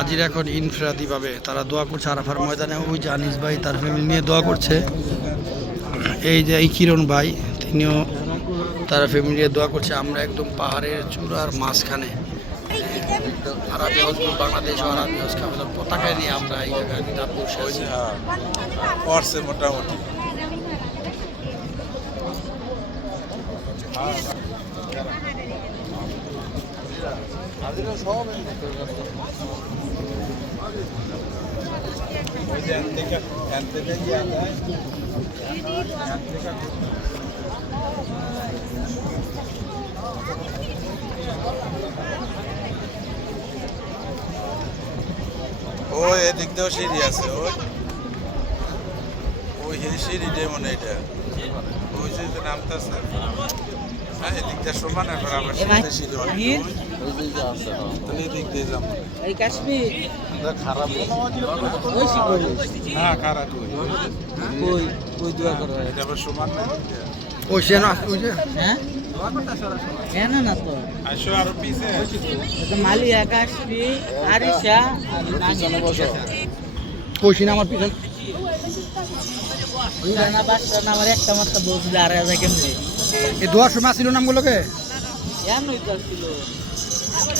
হাজির এখন ইনফ্রাদি পাবে তারা দোয়া করছে আরাফার ময়দানে। ওই যে আনিস ভাই তার ফ্যামিলি নিয়ে দোয়া করছে। এই যে এই কিরণ ভাই তিনিও তারা ফ্যামিলি নিয়ে দোয়া করছে। আমরা একদম পাহাড়ের চূড়ার মাঝখানে। আরবি বাংলাদেশ ও আরবি হজ কাফেলার পতাকায় নিয়ে আমরা এই জায়গায় বিধান বসে আছি মোটামুটি। ও এদিক দিয়েও সিঁড়ি আছে ওই। ওই এই সিঁড়িটাই মনে এটা। ওই যে নামতেছে। হ্যাঁ এদিক দিয়ে সমান এখন আমার সাথে সিঁড়ি অনেক দিয়ে এই কাশ্মীর। খারাপ হ্যাঁ খারাপ ওই কই কই দোয়া করো এটা আবার সমান না ওই সে না ওই যে। হ্যাঁ? কেন না তো? আসো আরও পিছে। এটা মালিয়া আরিশা আর নানি ওই সে না আমার পিছন। না বাসটা না আমার একটা মাত্র বলছিল আর কেমনি? এই দোয়ার সময় আসছিল নামগুলোকে? এমনই তো ছিল? 돈